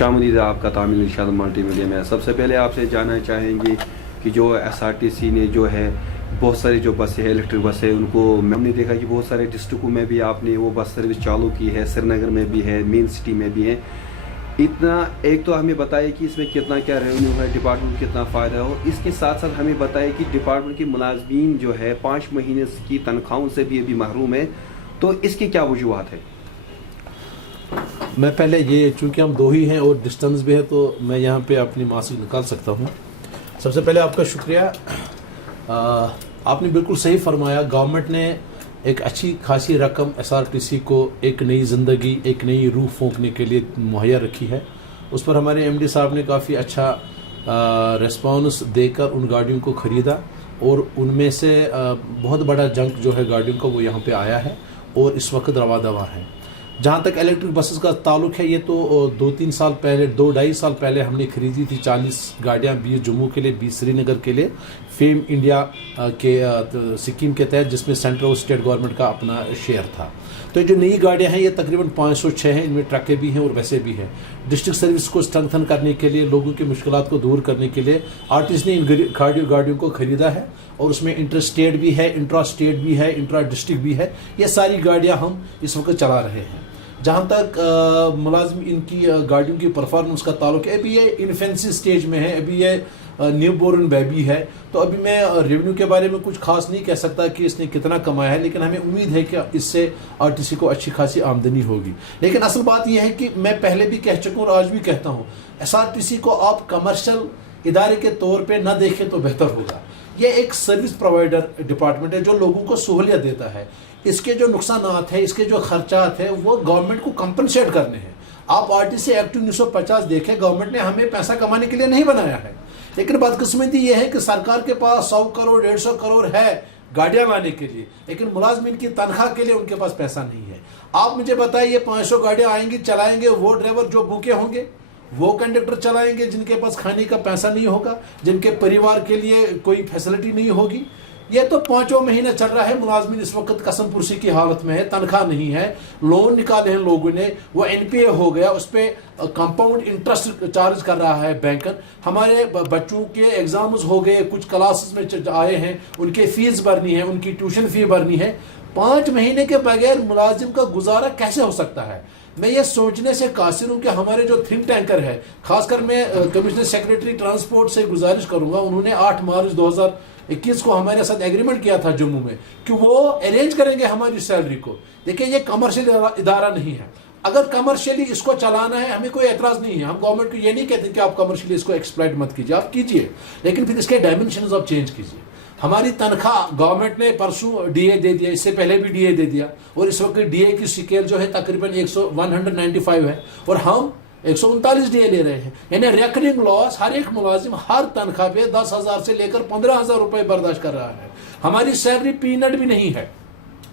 خوش آمدید ہے آپ کا تعمیل ارشاد ملٹی میڈیا میں. سب سے پہلے آپ سے جاننا چاہیں گے کہ جو SRTC نے جو ہے بہت ساری جو بسیں ہیں الیکٹرک بسیں ان کو ہم نے دیکھا کہ بہت سارے ڈسٹرکوں میں بھی آپ نے وہ بس سروس چالو کی ہے, سری نگر میں بھی ہے, مین سٹی میں بھی ہے. اتنا ایک تو ہمیں بتائے کہ اس میں کتنا کیا ریونیو ہے, ڈپارٹمنٹ کو کتنا فائدہ ہو. اس کے ساتھ ساتھ ہمیں بتائے کہ ڈپارٹمنٹ کے ملازمین جو ہے 5 مہینے کی تنخواہوں سے بھی ابھی محروم ہے, تو اس کی کیا وجوہات ہے؟ میں پہلے یہ چونکہ ہم 2 ہی ہیں اور ڈسٹنس بھی ہے تو میں یہاں پہ اپنی ماسک نکال سکتا ہوں. سب سے پہلے آپ کا شکریہ. آپ نے بالکل صحیح فرمایا, گورنمنٹ نے ایک اچھی خاصی رقم SRTC کو ایک نئی زندگی, ایک نئی روح پھونکنے کے لیے مہیا رکھی ہے. اس پر ہمارے MD صاحب نے کافی اچھا ریسپانس دے کر ان گاڑیوں کو خریدا اور ان میں سے بہت بڑا جنک جو ہے گاڑیوں کا وہ یہاں پہ آیا ہے اور اس وقت رواں دواں ہے. جہاں تک الیکٹرک بسز کا تعلق ہے, یہ تو 2-3 سال پہلے 2-2.5 سال پہلے ہم نے خریدی تھی 40 گاڑیاں, 20 جموں کے لیے, 20 سری نگر کے لیے, فیم انڈیا کے اسکیم کے تحت, جس میں سینٹرل اور اسٹیٹ گورنمنٹ کا اپنا شیئر تھا. تو جو نئی گاڑیاں ہیں یہ تقریباً 506 ہیں, ان میں ٹرکیں بھی ہیں اور ویسے بھی ہیں. ڈسٹرکٹ سروس کو اسٹرنگتھن کرنے کے لیے, لوگوں کی مشکلات کو دور کرنے کے لیے RTC نے ان گاڑیوں کو خریدا ہے اور اس میں انٹر اسٹیٹ بھی ہے, انٹرا اسٹیٹ بھی ہے, انٹرا ڈسٹرکٹ بھی ہے. یہ ساری گاڑیاں ہم اس وقت چلا رہے ہیں. جہاں تک ملازم ان کی گاڑیوں کی پرفارمنس کا تعلق ہے, ابھی یہ انفینسی سٹیج میں ہے, ابھی یہ نیو بورن بیبی ہے, تو ابھی میں ریونیو کے بارے میں کچھ خاص نہیں کہہ سکتا کہ اس نے کتنا کمایا ہے, لیکن ہمیں امید ہے کہ اس سے RTC کو اچھی خاصی آمدنی ہوگی. لیکن اصل بات یہ ہے کہ میں پہلے بھی کہہ چکا ہوں اور آج بھی کہتا ہوں, SRTC کو آپ کمرشل ادارے کے طور پہ نہ دیکھیں تو بہتر ہوگا. یہ ایک سروس پرووائڈر ڈپارٹمنٹ ہے جو لوگوں کو سہولیت دیتا ہے. اس کے جو نقصانات ہیں, اس کے جو خرچات ہیں, وہ گورنمنٹ کو کمپنسیٹ کرنے ہیں. آپ RTC ایکٹ 1950 دیکھیں, گورنمنٹ نے ہمیں پیسہ کمانے کے لیے نہیں بنایا ہے. لیکن بدقسمتی یہ ہے کہ سرکار کے پاس 100 کروڑ 150 کروڑ ہے گاڑیاں لانے کے لیے, لیکن ملازمین کی تنخواہ کے لیے ان کے پاس پیسہ نہیں ہے. آپ مجھے بتائیے, 500 گاڑیاں آئیں گی, چلائیں گے, وہ ڈرائیور جو بھوکے ہوں گے, وہ کنڈکٹر چلائیں گے جن کے پاس کھانے کا پیسہ نہیں ہوگا, جن کے پریوار کے لیے کوئی فیسلٹی نہیں ہوگی. یہ تو 5 مہینہ چل رہا ہے, ملازمین اس وقت قسم پرسی کی حالت میں ہے, تنخواہ نہیں ہے, لون نکالے ہیں لوگوں نے, وہ NPA ہو گیا, اس پہ کمپاؤنڈ انٹرسٹ چارج کر رہا ہے بینکر. ہمارے بچوں کے ایگزامز ہو گئے, کچھ کلاسز میں آئے ہیں, ان کے فیس بھرنی ہے, ان کی ٹیوشن فی بھرنی ہے. 5 مہینے کے بغیر ملازم کا گزارا کیسے ہو سکتا ہے؟ میں یہ سوچنے سے قاصر ہوں کہ ہمارے جو تھنک ٹینکر ہے, خاص کر میں کمشنر سیکریٹری ٹرانسپورٹ سے گزارش کروں گا, انہوں نے 8 مارچ 2021 کو ہمارے ساتھ ایگریمنٹ کیا تھا جموں میں کہ وہ ارینج کریں گے ہماری سیلری کو. دیکھیں, یہ کمرشل ادارہ نہیں ہے. اگر کمرشلی اس کو چلانا ہے, ہمیں کوئی اعتراض نہیں ہے. ہم گورنمنٹ کو یہ نہیں کہتے کہ آپ کمرشلی اس کو ایکسپلائٹ مت کیجیے, آپ کیجیے, لیکن پھر اس کے ڈائمنشنز آپ چینج کیجیے. ہماری تنخواہ گورنمنٹ نے پرسوں DA دے دیا, اس سے پہلے بھی DA دے دیا, اور اس وقت DA کی سکیل جو ہے تقریباً 195 ہے, اور ہم 139 DA لے رہے ہیں. یعنی ریکرنگ لاس ہر ایک ملازم ہر تنخواہ پہ 10,000 سے لے کر 15,000 روپے برداشت کر رہا ہے. ہماری سیلری پینٹ بھی نہیں ہے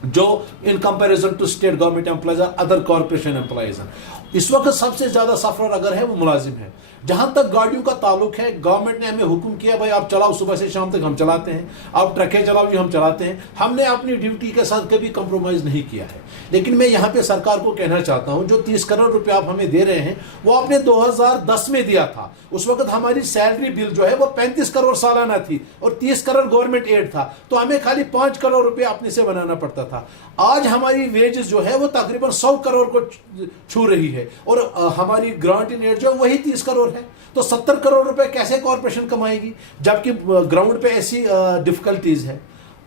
جو in comparison to state government employees اور ادر کارپوریشن امپلائیز ہیں. اس وقت سب سے زیادہ سفرر اگر ہے وہ ملازم ہے. جہاں تک گاڑیوں کا تعلق ہے, گورنمنٹ نے ہمیں حکم کیا بھائی آپ چلاؤ, صبح سے شام تک ہم چلاتے ہیں, آپ ٹرکیں چلاؤ, یہ ہم چلاتے ہیں. ہم نے اپنی ڈیوٹی کے ساتھ کبھی کمپرومائز نہیں کیا ہے. لیکن میں یہاں پہ سرکار کو کہنا چاہتا ہوں, جو 30 کروڑ روپے آپ ہمیں دے رہے ہیں وہ آپ نے 2010 میں دیا تھا. اس وقت ہماری سیلری بل جو ہے وہ 35 کروڑ سالانہ تھی اور 30 کروڑ گورنمنٹ ایڈ تھا, تو ہمیں خالی 5 کروڑ روپے اپنے سے بنانا پڑتا تھا. آج ہماری ویجز جو ہے وہ تقریباً 100 کروڑ کو چھو رہی ہے, اور ہماری گرانٹ ان ایڈ جو ہے وہی 30 کروڑ ہے. تو 70 کروڑ روپے کیسے کارپوریشن کمائے گی جبکہ گراؤنڈ پہ ایسی ڈیفیکلٹیز ہے؟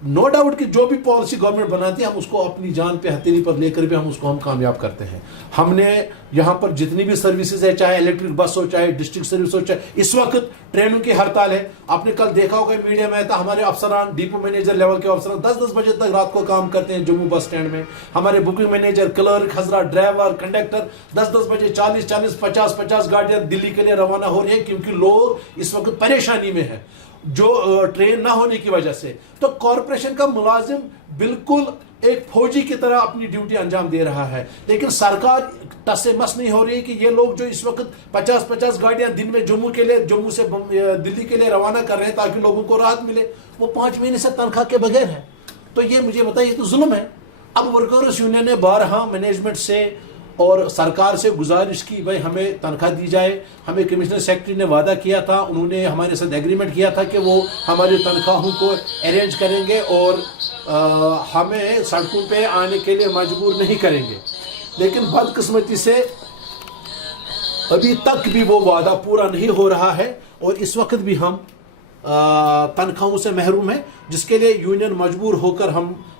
نو ڈاؤٹ کہ جو بھی پالیسی گورنمنٹ بناتی ہے ہم اس کو اپنی جان پہ ہتھیلی پر لے کر بھی ہم اس کو کامیاب کرتے ہیں. ہم نے یہاں پر جتنی بھی سروسز ہے, چاہے الیکٹرک بس ہو, چاہے ڈسٹرکٹ سروس ہو, چاہے اس وقت ٹرینوں کی ہڑتال ہے. آپ نے کل دیکھا ہوگا میڈیا میں تھا, ہمارے افسران, ڈیپو مینیجر لیول کے افسران 10-10 بجے تک رات کو کام کرتے ہیں جموں بس اسٹینڈ میں. ہمارے بکنگ مینیجر, کلرک حضرات, ڈرائیور, کنڈکٹر 10-10 بجے 40-40 50-50 گاڑیاں دلی کے لیے روانہ ہو رہی ہیں, کیونکہ لوگ اس وقت پریشانی میں ہیں جو ٹرین نہ ہونے کی وجہ سے. تو کارپوریشن کا ملازم بالکل ایک فوجی کی طرح اپنی ڈیوٹی انجام دے رہا ہے, لیکن سرکار ٹس سے مس نہیں ہو رہی کہ یہ لوگ جو اس وقت 50-50 گاڑیاں دن میں جموں سے دلی کے لیے روانہ کر رہے ہیں تاکہ لوگوں کو راحت ملے, وہ 5 مہینے سے تنخواہ کے بغیر ہے. تو یہ مجھے بتائیے, یہ تو ظلم ہے. اب ورکرز یونین نے بارہا مینجمنٹ سے اور سرکار سے گزارش کی بھائی ہمیں تنخواہ دی جائے. ہمیں کمشنر سیکرٹری نے وعدہ کیا تھا, انہوں نے ہمارے ساتھ ایگریمنٹ کیا تھا کہ وہ ہماری تنخواہوں کو ارینج کریں گے اور ہمیں سڑکوں پہ آنے کے لیے مجبور نہیں کریں گے. لیکن بدقسمتی سے ابھی تک بھی وہ وعدہ پورا نہیں ہو رہا ہے اور اس وقت بھی ہم تنخواہوں سے محروم ہیں, جس کے لیے یونین مجبور ہو کر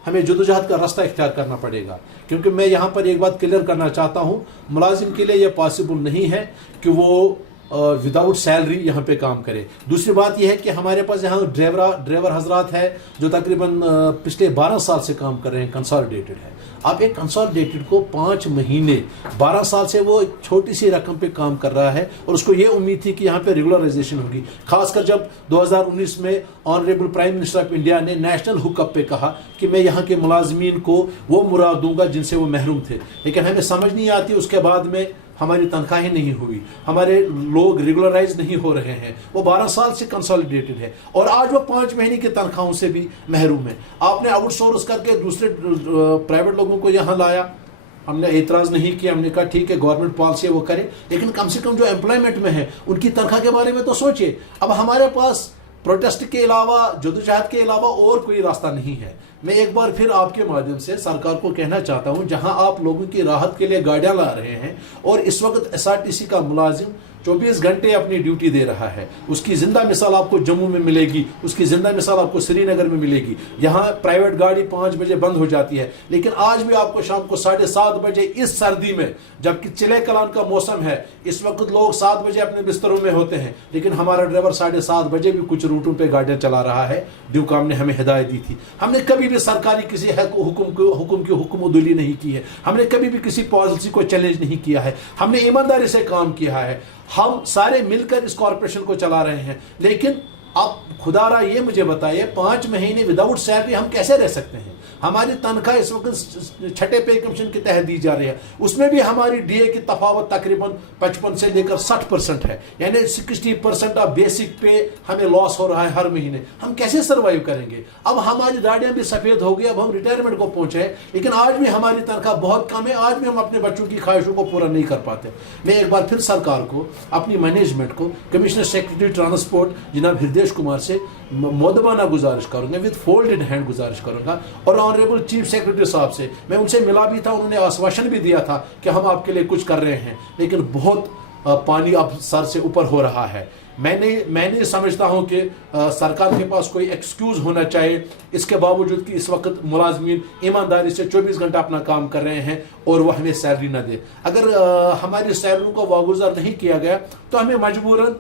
ہمیں جدوجہد کا راستہ اختیار کرنا پڑے گا. کیونکہ میں یہاں پر ایک بات کلیئر کرنا چاہتا ہوں, ملازم کے لیے یہ پاسبل نہیں ہے کہ وہ وداؤٹ سیلری یہاں پہ کام کرے. دوسری بات یہ ہے کہ ہمارے پاس یہاں ڈرائیور حضرات ہیں جو تقریباً پچھلے 12 سال سے کام کر رہے ہیں, کنسالیڈیٹڈ ہے. اب ایک کنسالیڈیٹڈ کو 5 مہینے 12 سال سے وہ ایک چھوٹی سی رقم پہ کام کر رہا ہے اور اس کو یہ امید تھی کہ یہاں پہ ریگولرائزیشن ہوگی, خاص کر جب 2019 میں honourable prime minister of India نے نیشنل ہک اپ پہ کہا کہ میں یہاں کے ملازمین کو وہ مراد دوں گا جن سے وہ محروم تھے. لیکن ہمیں سمجھ نہیں آتی اس کے بعد میں ہماری تنخواہیں نہیں ہوئی, ہمارے لوگ ریگولرائز نہیں ہو رہے ہیں. وہ 12 سال سے کنسالیڈیٹڈ ہے اور آج وہ 5 مہینے کی تنخواہوں سے بھی محروم ہے. آپ نے آؤٹ سورس کر کے دوسرے پرائیویٹ لوگوں کو یہاں لایا, ہم نے اعتراض نہیں کیا, ہم نے کہا ٹھیک ہے گورنمنٹ پالیسی ہے وہ کرے, لیکن کم سے کم جو امپلائمنٹ میں ہے ان کی تنخواہ کے بارے میں تو سوچے. اب ہمارے پاس پروٹیسٹ کے علاوہ, جدوجہد کے علاوہ اور کوئی راستہ نہیں ہے. میں ایک بار پھر آپ کے مادھیم سے سرکار کو کہنا چاہتا ہوں, جہاں آپ لوگوں کی راحت کے لیے گاڑیاں لا رہے ہیں اور اس وقت SRTC کا ملازم 24 گھنٹے اپنی ڈیوٹی دے رہا ہے, اس کی زندہ مثال آپ کو جموں میں ملے گی, اس کی زندہ مثال آپ کو سری نگر میں ملے گی. یہاں پرائیویٹ گاڑی 5 بجے بند ہو جاتی ہے, لیکن آج بھی آپ کو شام کو 7:30 بجے اس سردی میں, جبکہ چلے کلان کا موسم ہے, اس وقت لوگ 7 بجے اپنے بستروں میں ہوتے ہیں, لیکن ہمارا ڈرائیور 7:30 بجے بھی کچھ روٹوں پہ گاڑیاں چلا رہا ہے. ڈیوکام نے ہمیں ہدایت دی تھی. ہم نے کبھی بھی سرکاری کسی حکم کی حکم عدولی نہیں کی ہے, ہم نے کبھی بھی کسی پالیسی کو چیلنج نہیں کیا ہے, ہم نے ایمانداری سے کام کیا ہے. ہم سارے مل کر اس کارپوریشن کو چلا رہے ہیں. لیکن اب خدا را یہ مجھے بتائیے 5 مہینے وداؤٹ سیلری ہم کیسے رہ سکتے ہیں؟ ہماری تنخواہ اس وقت چھٹے پے کمیشن کے تحت دی جا رہی ہے, اس میں بھی ہماری DA کی تفاوت تقریباً 55 سے لے کر 60% ہے, یعنی 60% آف بیسک پے ہمیں لاس ہو رہا ہے ہر مہینے. ہم کیسے سروائیو کریں گے؟ اب ہماری داڑیاں بھی سفید ہو گئی, اب ہم ریٹائرمنٹ کو پہنچے ہیں, لیکن آج بھی ہماری تنخواہ بہت کم ہے, آج بھی ہم اپنے بچوں کی خواہشوں کو پورا نہیں کر پاتے. میں ایک بار پھر سرکار کو, اپنی مینجمنٹ کو, کمشنر سیکرٹری ٹرانسپورٹ جناب ہردیش کمار سے مودبانہ گزارش کروں گا, وتھ فولڈڈ ہینڈ گزارش کروں گا, اور آنریبل چیف سیکرٹری صاحب سے میں ان سے ملا بھی تھا, انہوں نے آشواشن بھی دیا تھا کہ ہم آپ کے لیے کچھ کر رہے ہیں, لیکن بہت پانی اب سر سے اوپر ہو رہا ہے. میں نہیں سمجھتا ہوں کہ سرکار کے پاس کوئی ایکسکیوز ہونا چاہیے, اس کے باوجود کہ اس وقت ملازمین ایمانداری سے 24 گھنٹہ اپنا کام کر رہے ہیں اور وہ ہمیں سیلری نہ دے. اگر ہماری سیلریوں کو واگزار نہیں کیا گیا تو ہمیں مجبوراً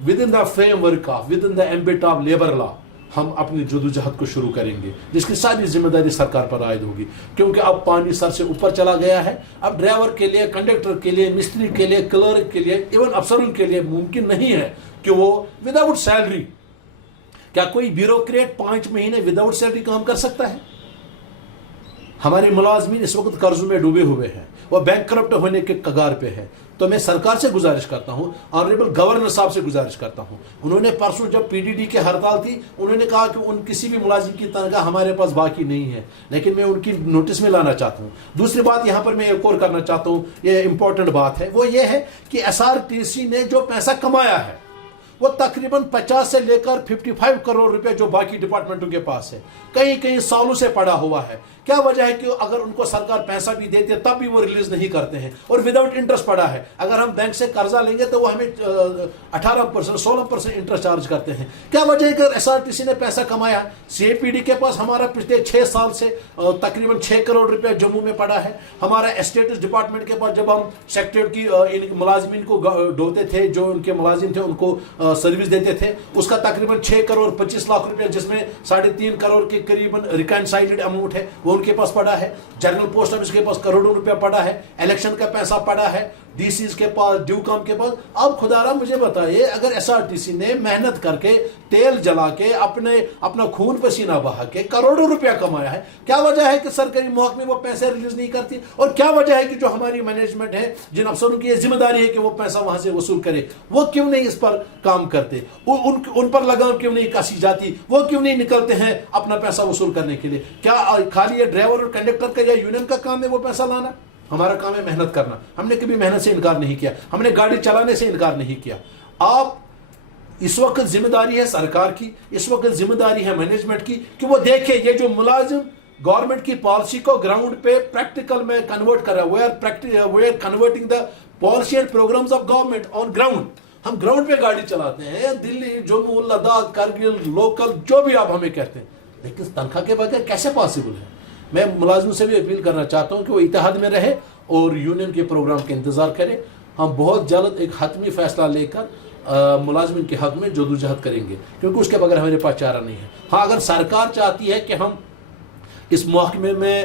within the framework of, within the ambit of labor law ہم اپنی جدوجہد کو شروع کریں گے, جس کی ساری ذمہ داری سرکار پر عائد ہوگی. کیونکہ اب پانی سر سے اوپر چلا گیا ہے. اب ڈرائیور کے لیے, کنڈکٹر کے لیے, مستری کے لیے, کلرک کے لیے, ایون افسروں کے لیے ممکن نہیں ہے کہ وہ وداؤٹ سیلری, کیا کوئی بیوروکریٹ 5 مہینے وداؤٹ سیلری کام کر سکتا ہے؟ ہمارے ملازمین اس وقت قرضوں میں ڈوبے ہوئے ہیں, وہ بینک کرپٹ ہونے کے کگار پہ ہے. تو میں سرکار سے گزارش کرتا ہوں, آنریبل گورنر صاحب سے گزارش کرتا ہوں. انہوں نے پرسوں جب PDD کی ہڑتال تھی, انہوں نے کہا کہ ان کسی بھی ملازم کی تنخواہ ہمارے پاس باقی نہیں ہے, لیکن میں ان کی نوٹس میں لانا چاہتا ہوں. دوسری بات یہاں پر میں ایک اور کرنا چاہتا ہوں, یہ امپورٹنٹ بات ہے, وہ یہ ہے کہ SRTC نے جو پیسہ کمایا ہے وہ تقریباً 50 سے لے کر 55 کروڑ روپے جو باقی ڈپارٹمنٹوں کے پاس ہے, کئی سالوں سے پڑا ہوا ہے. کیا وجہ ہے کہ اگر ان کو سرکار پیسہ بھی دیتے تب بھی وہ ریلیز نہیں کرتے ہیں, اور وداؤٹ انٹرسٹ پڑا ہے. اگر ہم بینک سے قرضہ لیں گے تو وہ ہمیں 18% 16% انٹرسٹ چارج کرتے ہیں. کیا وجہ ہے کہ SRTC نے پیسہ کمایا؟ CAPD کے پاس ہمارا پچھلے 6 سال سے تقریباً 6 کروڑ روپے جموں میں پڑا ہے. ہمارا اسٹیٹس ڈپارٹمنٹ کے پاس جب ہم سیکٹریٹ کی ملازمین کو ڈھوتے تھے, جو ان کے ملازم تھے ان کو سروس دیتے تھے, اس کا تقریباً 6 کروڑ 25 لاکھ روپے, جس میں 3.5 کروڑ کے قریباً ریکنسائلڈ اماؤنٹ ہے, وہ ان کے پاس پڑا ہے. جنرل پوسٹ آفس کے پاس کروڑوں روپے پڑا ہے. الیکشن کا پیسہ پڑا ہے DCs کے پاس, ڈیوکام کے پاس. اب خدا را مجھے بتائیے, اگر SRTC نے محنت کر کے, تیل جلا کے, اپنا خون پسینہ بہا کے کروڑوں روپیہ کمایا ہے, کیا وجہ ہے کہ سرکاری محکمے وہ پیسے ریلیز نہیں کرتی؟ اور کیا وجہ ہے کہ جو ہماری مینجمنٹ ہے, جن افسروں کی یہ ذمہ داری ہے کہ وہ پیسہ وہاں سے وصول کرے, وہ کیوں نہیں اس پر کام کرتے؟ ان پر لگام کیوں نہیں کسی جاتی؟ وہ کیوں نہیں نکلتے ہیں اپنا پیسہ وصول کرنے کے لیے؟ کیا خالی یہ ڈرائیور اور کنڈکٹر کا یا یونین کا کام ہے وہ پیسہ لانا؟ ہمارا کام ہے محنت کرنا. ہم نے کبھی محنت سے انکار نہیں کیا, ہم نے گاڑی چلانے سے انکار نہیں کیا. آپ اس وقت ذمہ داری ہے سرکار کی, اس وقت ذمہ داری ہے مینجمنٹ کی کہ وہ دیکھے یہ جو ملازم گورنمنٹ کی پالیسی کو گراؤنڈ پہ پریکٹیکل میں کنورٹ کر رہا ہے. We are converting the policy and programs of government on ground. ہم گراؤنڈ پہ گاڑی چلاتے ہیں, دلی, جموں, لداخ, کرگل, لوکل, جو بھی آپ ہمیں کہتے ہیں, لیکن تنخواہ کے بغیر کیسے پاسبل ہے؟ میں ملازموں سے بھی اپیل کرنا چاہتا ہوں کہ وہ اتحاد میں رہے اور یونین کے پروگرام کا انتظار کرے. ہم بہت جلد ایک حتمی فیصلہ لے کر ملازمین کے حق میں جدوجہد کریں گے, کیونکہ اس کے بغیر ہمارے پاس چارہ نہیں ہے. ہاں, اگر سرکار چاہتی ہے کہ ہم اس محکمے میں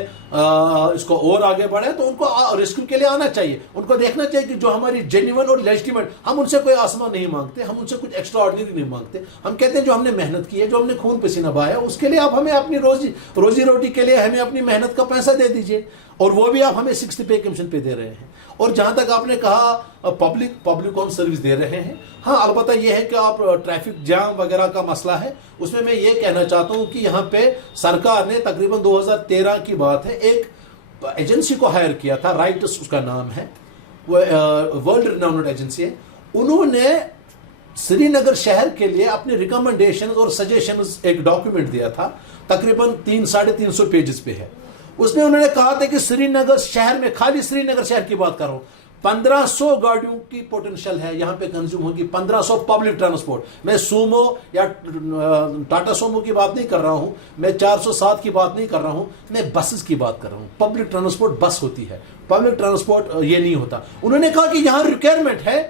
اس کو اور آگے بڑھے تو ان کو ریسکیو کے لیے آنا چاہیے. ان کو دیکھنا چاہیے کہ جو ہماری جینیون اور لیجٹیمیٹ, ہم ان سے کوئی آسمان نہیں مانگتے, ہم ان سے کچھ ایکسٹرا آرڈنری نہیں مانگتے. ہم کہتے ہیں جو ہم نے محنت کی ہے, جو ہم نے خون پسینہ بہایا, اس کے لیے آپ ہمیں اپنی روزی روٹی کے لیے ہمیں اپنی محنت کا پیسہ دے دیجئے, اور وہ بھی آپ ہمیں 60 پے کمیشن پہ دے رہے ہیں. اور جہاں تک آپ نے کہا پبلک کو ہم سروس دے رہے ہیں, ہاں البتہ یہ ہے کہ آپ ٹریفک جام وغیرہ کا مسئلہ ہے, اس میں یہ کہنا چاہتا ہوں کہ یہاں پہ سرکار نے تقریباً 2013 کی بات ہے, ایک ایجنسی کو ہائر کیا تھا, رائٹس اس کا نام ہے, وہ ورلڈ ریناؤنڈ ایجنسی ہے. انہوں نے سری نگر شہر کے لیے اپنے ریکمنڈیشنز اور سجیشنز ایک ڈاکیومنٹ دیا تھا, تقریباً 300-350 پیجز پہ ہے. اس میں انہوں نے کہا تھا کہ سری نگر شہر میں, خالی سری نگر شہر کی بات کر رہا ہوں, 1500 گاڑیوں کی پوٹینشیل ہے یہاں پہ کنزیوم ہوگی, 1500 پبلک ٹرانسپورٹ. میں سومو یا ٹاٹا سومو کی بات نہیں کر رہا ہوں, میں 407 کی بات نہیں کر رہا ہوں, میں بسز کی بات کر رہا ہوں. پبلک ٹرانسپورٹ بس ہوتی ہے, پبلک ٹرانسپورٹ یہ نہیں ہوتا. انہوں نے کہا کہ یہاں ریکوائرمنٹ ہے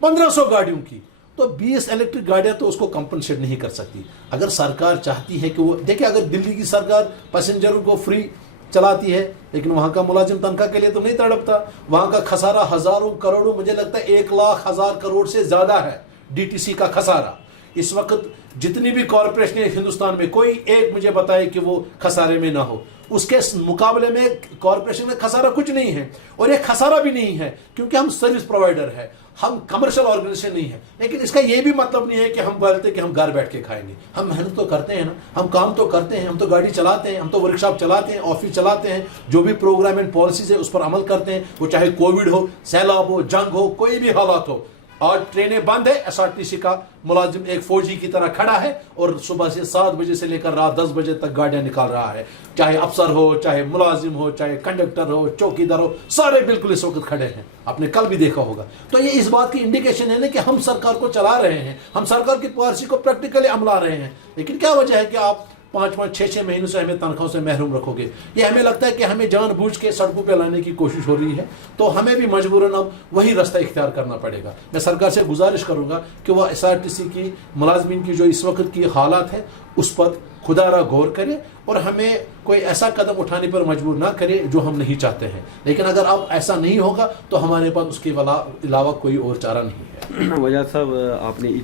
1500 گاڑیوں کی, تو 20 الیکٹرک گاڑیاں تو اس کو کمپنسیٹ نہیں کر سکتی. اگر سرکار چاہتی ہے کہ وہ دیکھیں, اگر دلی کی سرکار پیسنجروں کو فری چلاتی ہے, لیکن وہاں کا ملازم تنخواہ کے لیے تو نہیں تڑپتا. وہاں کا خسارہ ہزاروں کروڑوں, مجھے لگتا ہے 1,00,000 کروڑ سے زیادہ ہے ڈی ٹی سی کا خسارہ. اس وقت جتنی بھی کارپوریشن ہندوستان میں, کوئی ایک مجھے بتائے کہ وہ خسارے میں نہ ہو. اس کے مقابلے میں کارپوریشن کا خسارہ کچھ نہیں ہے, اور یہ خسارہ بھی نہیں ہے کیونکہ ہم سروس پرووائڈر ہے, ہم کمرشل آرگنائزیشن نہیں ہے. لیکن اس کا یہ بھی مطلب نہیں ہے کہ ہم بولتے کہ ہم گھر بیٹھ کے کھائیں گے. ہم محنت تو کرتے ہیں نا, ہم کام تو کرتے ہیں, ہم تو گاڑی چلاتے ہیں, ہم تو ورک شاپ چلاتے ہیں, آفس چلاتے ہیں, جو بھی پروگرام اینڈ پالیسیز ہے اس پر عمل کرتے ہیں, وہ چاہے کووڈ ہو, سیلاب ہو, جنگ ہو, کوئی بھی حالات ہو. آج ٹرینیں بند ہے, SRTC کا ملازم ایک فوجی کی طرح کھڑا ہے اور صبح سے 7 بجے سے لے کر رات 10 بجے تک گاڑیاں نکال رہا ہے. چاہے افسر ہو, چاہے ملازم ہو, چاہے کنڈکٹر ہو, چوکیدار ہو, سارے بالکل اس وقت کھڑے ہیں. آپ نے کل بھی دیکھا ہوگا. تو یہ اس بات کی انڈیکیشن ہے نا کہ ہم سرکار کو چلا رہے ہیں, ہم سرکار کی پالیسی کو پریکٹیکلی عملا رہے ہیں. لیکن کیا وجہ ہے کہ آپ 5-6 مہینوں سے ہمیں تنخواہوں سے محروم رکھو گے؟ یہ ہمیں لگتا ہے کہ ہمیں جان بوجھ کے سڑکوں پہ لانے کی کوشش ہو رہی ہے, تو ہمیں بھی مجبوراً اب وہی راستہ اختیار کرنا پڑے گا. میں سرکار سے گزارش کروں گا کہ وہ SRTC کی ملازمین کی جو اس وقت کی حالات ہیں اس پر خدا را غور کرے, اور ہمیں کوئی ایسا قدم اٹھانے پر مجبور نہ کرے جو ہم نہیں چاہتے ہیں. لیکن اگر اب ایسا نہیں ہوگا تو ہمارے پاس اس کے علاوہ کوئی اور چارہ نہیں ہے. وجہ صاحب, آپ نے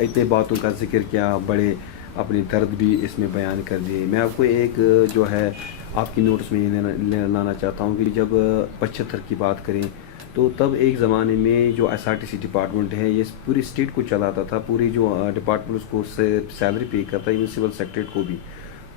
اتنی باتوں کا ذکر کیا, بڑے اپنی درد بھی اس میں بیان کر دیے. میں آپ کو ایک جو ہے آپ کی نوٹس میں یہ لانا چاہتا ہوں کہ جب 75 کی بات کریں تو تب ایک زمانے میں جو SRTC ڈپارٹمنٹ ہے یہ پوری اسٹیٹ کو چلاتا تھا, پوری جو ڈپارٹمنٹ اس کو سیلری پے کرتا ہے, ایون سول سیکٹریٹ کو بھی.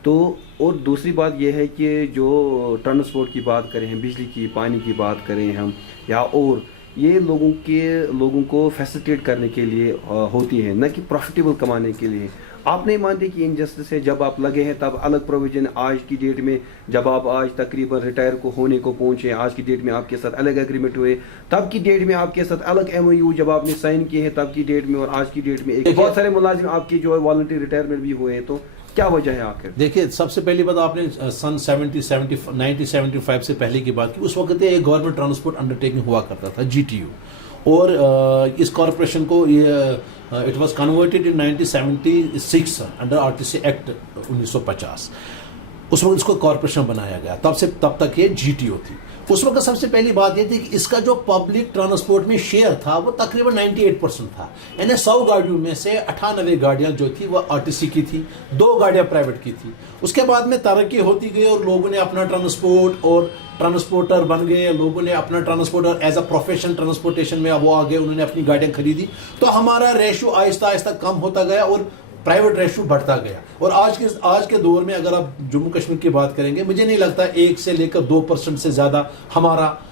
تو اور دوسری بات یہ ہے کہ جو ٹرانسپورٹ کی بات کریں, بجلی کی, پانی کی بات کریں ہم, یا اور یہ لوگوں کو فیسیلیٹیٹ کرنے کے لیے ہوتی ہے, نہ کہ پروفیٹیبل کمانے کے لیے. آپ نہیں مانتے کہ انجسٹس ہے؟ جب آپ لگے ہیں تب الگ پروویژن, آج کی ڈیٹ میں جب آپ آج تقریباً ریٹائر کو ہونے کو پہنچے, آج کی ڈیٹ میں آپ کے ساتھ الگ ایگریمنٹ ہوئے, تب کی ڈیٹ میں آپ کے ساتھ الگ MOU جب آپ نے سائن کیے ہیں تب کی ڈیٹ میں, اور آج کی ڈیٹ میں بہت سارے ملازم آپ کی جو ہے والنٹری ریٹائرمنٹ بھی ہوئے. تو کیا وجہ ہے آخر؟ دیکھیے, سب سے پہلی بات آپ نے سن 1975 سے پہلے کی بات کی. اس وقت ایک گورنمنٹ ٹرانسپورٹ انڈرٹیکنگ ہوا کرتا تھا, GTU, اور اس کارپوریشن کو it was converted in 1976 under RTC act 1950. اس وقت اس کو کارپوریشن بنایا گیا, تب تک یہ GTO تھی. اس وقت سب سے پہلی بات یہ تھی کہ اس کا جو پبلک ٹرانسپورٹ میں شیئر تھا وہ تقریباً 98% تھا. یعنی 100 گاڑیوں میں سے 98 گاڑیاں جو تھی وہ RTC کی تھی, 2 گاڑیاں پرائیویٹ کی تھی. اس کے بعد میں ترقی ہوتی گئی اور لوگوں نے اپنا ٹرانسپورٹ اور ٹرانسپورٹر بن گئے, لوگوں نے اپنا transporter as a profession transportation میں اب وہ آگے, انہوں نے اپنی گاڑیاں خریدی. تو ہمارا ریشو آہستہ آہستہ کم ہوتا گیا اور پرائیویٹ ریشو بڑھتا گیا. اور آج کے دور میں اگر آپ جموں کشمیر کی بات کریں گے, مجھے نہیں لگتا 1 سے لے کر 2% سے زیادہ ہمارا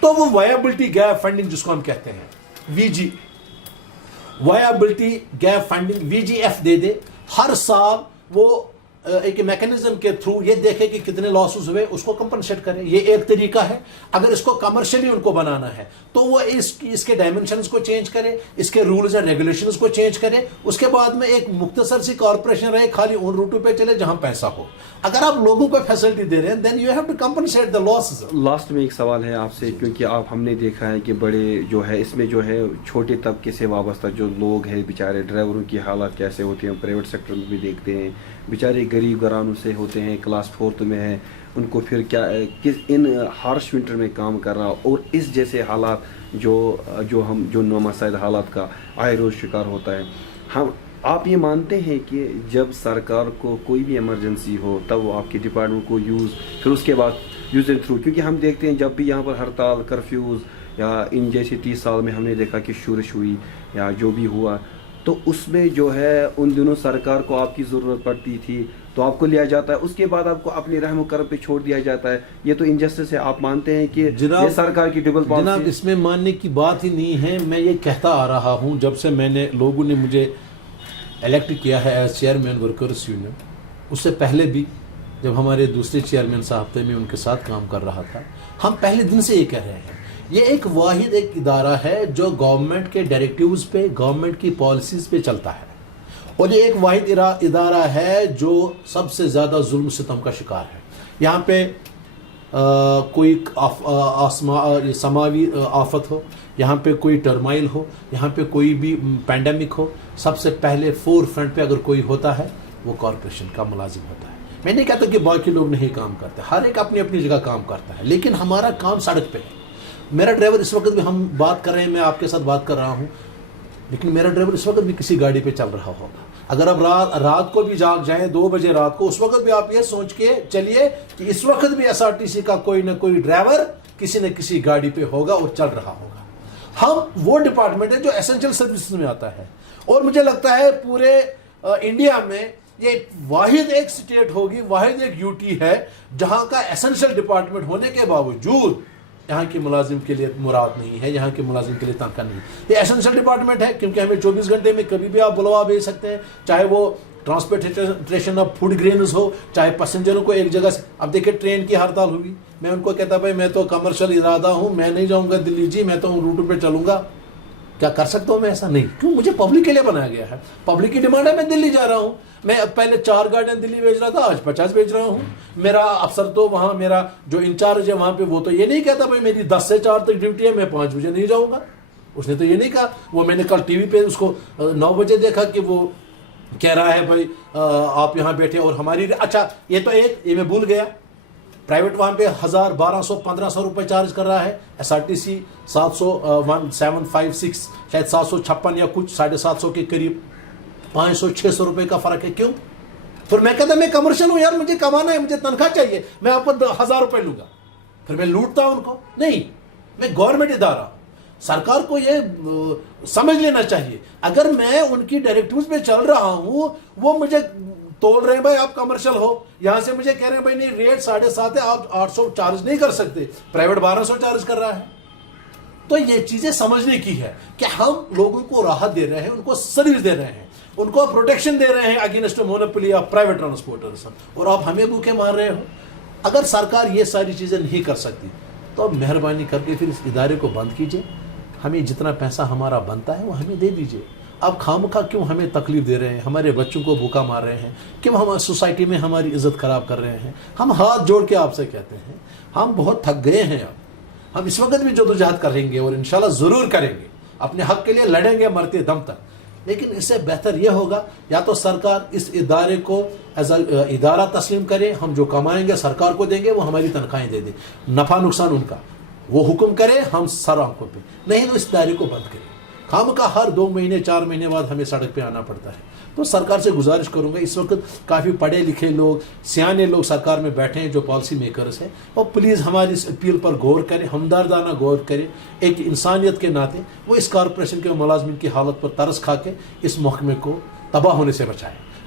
تو وہ وائبلٹی گیپ فنڈنگ جس کو ہم کہتے ہیں وی جی وائبلٹی گیپ فنڈنگ وی جی ایف دے دے. ہر سال وہ ایک میکنزم کے تھرو یہ دیکھے کہ کتنے لاسز ہوئے, اس کو کمپنسیٹ کرے. یہ ایک طریقہ ہے. اگر اس کو کمرشلی ان کو بنانا ہے تو وہ اس کے ڈائمنشنز کو چینج کرے, اس کے رولز اینڈ ریگولیشنز کو چینج کرے. اس کے بعد میں ایک مختصر سی کارپوریشن رہے, خالی ان روٹوں پہ چلے جہاں پیسہ ہو. اگر آپ لوگوں کو فیسلٹی دے رہے ہیں then you have to compensate the losses. Last میں ایک سوال ہے آپ سے, کیونکہ ہم نے دیکھا ہے کہ بڑے جو ہے اس میں جو ہے چھوٹے طبقے سے وابستہ جو لوگ ہیں بیچارے, ڈرائیوروں کی حالات کیسے ہوتی ہیں, پرائیویٹ سیکٹر میں بھی دیکھتے ہیں بیچارے غریب گھرانوں سے ہوتے ہیں, کلاس 4 میں ہیں, ان کو پھر کیا ان ہارش ونٹر میں کام کر رہا, اور اس جیسے حالات جو نامساعد حالات کا آئے روز شکار ہوتا ہے. آپ یہ مانتے ہیں کہ جب سرکار کو کوئی بھی ایمرجنسی ہو تب وہ آپ کے ڈپارٹمنٹ کو پھر اس کے بعد یوز اینڈ تھرو, کیونکہ ہم دیکھتے ہیں جب بھی یہاں پر ہڑتال, کرفیوز یا ان جیسے 30 سال میں ہم نے دیکھا کہ شورش ہوئی یا جو بھی ہوا, تو اس میں جو ہے ان دنوں سرکار کو آپ کی ضرورت پڑتی تھی تو آپ کو لیا جاتا ہے, اس کے بعد آپ کو اپنی رحم و کرم پہ چھوڑ دیا جاتا ہے. یہ تو انجسٹس ہے. آپ مانتے ہیں کہ یہ سرکار کی ڈبل پالیسی؟ جناب اس میں ماننے کی بات ہی نہیں ہے. میں یہ کہتا آ رہا ہوں جب سے لوگوں نے مجھے الیکٹ کیا ہے ایز چیئرمین ورکرز یونین. اس سے پہلے بھی جب ہمارے دوسرے چیئرمین صاحب تھے, میں ان کے ساتھ کام کر رہا تھا, ہم پہلے دن سے یہ کہہ رہے ہیں یہ ایک واحد ایک ادارہ ہے جو گورنمنٹ کے ڈائریکٹیوز پہ, گورنمنٹ کی پالیسیز پہ چلتا ہے, اور یہ ایک واحد ادارہ ہے جو سب سے زیادہ ظلم ستم کا شکار ہے. یہاں پہ کوئی سماوی آفت ہو, یہاں پہ کوئی ٹرمائل ہو, یہاں پہ کوئی بھی پینڈیمک ہو, سب سے پہلے فور فرنٹ پہ اگر کوئی ہوتا ہے وہ کارپوریشن کا ملازم ہوتا ہے. میں نہیں کہتا کہ باقی لوگ نہیں کام کرتے, ہر ایک اپنی اپنی جگہ کام کرتا ہے, لیکن ہمارا کام سڑک پہ ہے. میرا ڈرائیور اس وقت بھی ہم بات کر رہے ہیں, میں آپ کے ساتھ بات کر رہا ہوں, لیکن میرا ڈرائیور اس وقت بھی کسی گاڑی پہ چل رہا ہوگا. اگر آپ رات کو بھی جاگ جائیں 2 بجے رات کو, اس وقت بھی آپ یہ سوچ کے چلیے کہ اس وقت بھی SRTC کا کوئی نہ کوئی ڈرائیور کسی نہ کسی گاڑی پہ ہوگا اور چل رہا ہوگا. ہم وہ ڈپارٹمنٹ ہے جو ایسنشل سروسز میں آتا ہے, اور مجھے لگتا ہے پورے انڈیا میں یہ واحد ایک اسٹیٹ ہوگی, واحد ایک UT ہے جہاں کا ایسنشل ڈپارٹمنٹ ہونے کے باوجود یہاں کے ملازم کے لیے مراد نہیں ہے, یہاں کے ملازم کے لیے تنخواہ نہیں. یہ ایسنشل ڈپارٹمنٹ ہے کیونکہ ہمیں 24 گھنٹے میں کبھی بھی آپ بلوا بھیج سکتے ہیں, چاہے وہ ٹرانسپورٹیشن آف فوڈ گرینز ہو, چاہے پیسنجروں کو ایک جگہ سے. اب دیکھیں ٹرین کی ہڑتال ہوئی, میں ان کو کہتا بھائی میں تو کمرشل ارادہ ہوں, میں نہیں جاؤں گا دلی جی, میں تو ان روٹوں پہ چلوں گا. کیا کر سکتا ہوں میں ایسا؟ نہیں. کیوں؟ مجھے پبلک کے لیے بنایا گیا ہے, پبلک کی ڈیمانڈ ہے, میں دلی جا رہا ہوں. میں پہلے 4 گاڑیاں دلی بھیج رہا تھا, آج 50 بھیج رہا ہوں. میرا افسر تو وہاں, میرا جو انچارج ہے وہاں پہ, وہ تو یہ نہیں کہتا بھائی میری 10 سے 4 تک ڈیوٹی ہے, میں 5 بجے نہیں جاؤں گا. اس نے تو یہ نہیں کہا. وہ میں نے کل ٹی وی پہ اس کو 9 بجے دیکھا کہ وہ کہہ رہا ہے بھائی آپ یہاں بیٹھے اور ہماری. اچھا یہ تو ایک یہ میں بھول گیا, پرائیویٹ وہاں پہ 1000 1200 1500 روپے چارج کر رہا ہے, SRTC 700 1756 شاید 756 یا کچھ 750 کے قریب, 500 600 روپے کا فرق ہے. کیوں؟ پھر میں کہتا میں کمرشل ہوں یار, مجھے کمانا ہے, مجھے تنخواہ چاہیے, میں آپ کو 1000 روپے لوں گا. پھر میں لوٹتا ہوں ان کو؟ نہیں, میں گورنمنٹ ادارہ ہوں. سرکار کو یہ سمجھ لینا چاہیے, اگر میں ان کی ڈائریکٹیوز پہ چل رہا ہوں, وہ مجھے توڑ رہے ہیں بھائی آپ کمرشل ہو, یہاں سے مجھے کہہ رہے ہیں بھائی نہیں ریٹ 7.5 ہے, آپ 800 چارج نہیں کر سکتے, پرائیویٹ 1200 چارج کر رہا ہے. تو یہ چیزیں سمجھنے کی ہے کہ ہم لوگوں کو راحت دے رہے ہیں, ان کو سروس دے رہے ہیں, ان کو پروٹیکشن دے رہے ہیں against monopoly of private transporters, اور آپ ہمیں بھوکے مار رہے ہو. اگر سرکار یہ ساری چیزیں نہیں کر سکتی تو مہربانی کر کے پھر اس ادارے کو بند کیجیے, ہمیں جتنا پیسہ ہمارا بنتا ہے وہ ہمیں دے دیجیے. اب خامخواہ کیوں ہمیں تکلیف دے رہے ہیں, ہمارے بچوں کو بھوکا مار رہے ہیں, کیوں ہم سوسائٹی میں ہماری عزت خراب کر رہے ہیں. ہم ہاتھ جوڑ کے آپ سے کہتے ہیں ہم بہت تھک گئے ہیں. اب ہم اس وقت بھی جدوجہد کریں گے اور انشاءاللہ ضرور کریں گے, اپنے حق کے لیے لڑیں گے مرتے دم تک. لیکن اس سے بہتر یہ ہوگا یا تو سرکار اس ادارے کو ایز ادارہ تسلیم کرے, ہم جو کمائیں گے سرکار کو دیں گے, وہ ہماری تنخواہیں دے دیں, نفع نقصان ان کا وہ حکم کرے, ہم سر آنکھوں پہ. نہیں تو اس ادارے کو بند کرے. خامخواہ ہر 2 مہینے 4 مہینے بعد ہمیں سڑک پہ آنا پڑتا ہے. تو سرکار سے گزارش کروں گا, اس وقت کافی پڑھے لکھے لوگ, سیانے لوگ سرکار میں بیٹھے ہیں جو پالیسی میکرز ہیں, اور پلیز ہماری اس اپیل پر غور کریں, ہمدردانہ غور کریں, ایک انسانیت کے ناطے وہ اس کارپوریشن کے ملازمین کی حالت پر ترس کھا کے اس محکمے کو تباہ ہونے سے بچائیں.